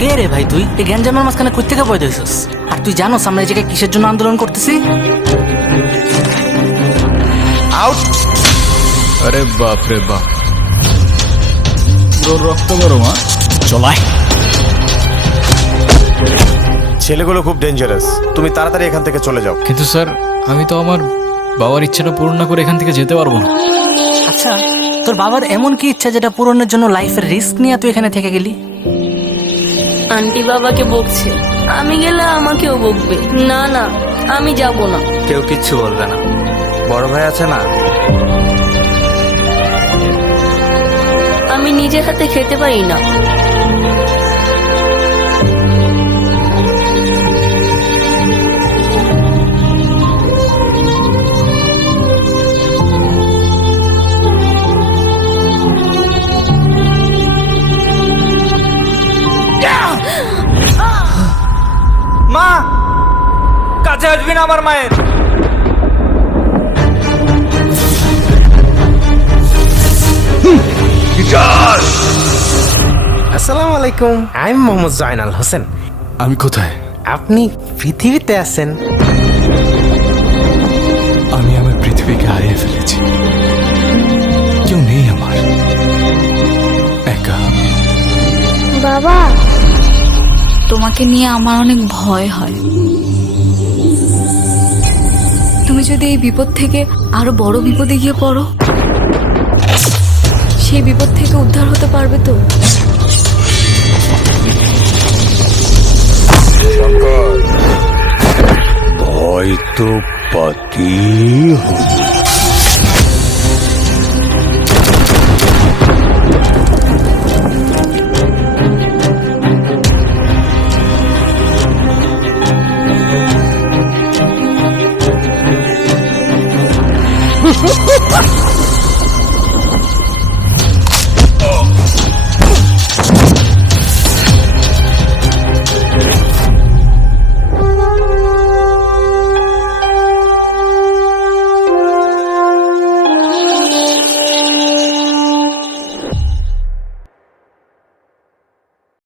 কে রে ভাই তুই এই গ্যাঞ্জামের মাঝখানে কই থেকে বই দিছিস? আর তুই জানোস আমরা এই জায়গায় কিসের জন্য আন্দোলন করতেছি? আউট! আরে বাপ রে বাপ, পুরো রক্ত গরম। চলায় ছেলেগুলো খুব ডেঞ্জারাস, তুমি তাড়াতাড়ি এখান থেকে চলে যাও। কিন্তু স্যার, আমি তো আমার বাবার ইচ্ছাটা পূরণ না করে এখান থেকে যেতে পারবো না। আচ্ছা, তোর বাবার এমন কি ইচ্ছা যেটা পূরণের জন্য লাইফের রিস্ক নিয়ে তুই এখানে থেকে গেলি? আন্টি বাবাকে বকছে, আমি গেলে আমাকেও বকবে। না না, আমি যাব না। কেউ কিচ্ছু বলবে না, বড় ভাই আছে না। আমি নিজের হাতে খেতে পারি না। মা, কাছে আসবি না আমার মায়ের। আসসালামু আলাইকুম, আমি মোহাম্মদ জয়নাল হোসেন। আমি কোথায়? আপনি পৃথিবীতে আছেন। আমি আমার পৃথিবীকে হারিয়ে ফেলেছি, কেউ নেই আমার, একা। বাবা, তোমাকে নিয়ে আমার অনেক ভয় হয়। তুমি যদি এই বিপদ থেকে আরো বড় বিপদে গিয়ে পড়ো, সেই বিপদ থেকে উদ্ধার হতে পারবে তো? ভয় তো পাতি হবে।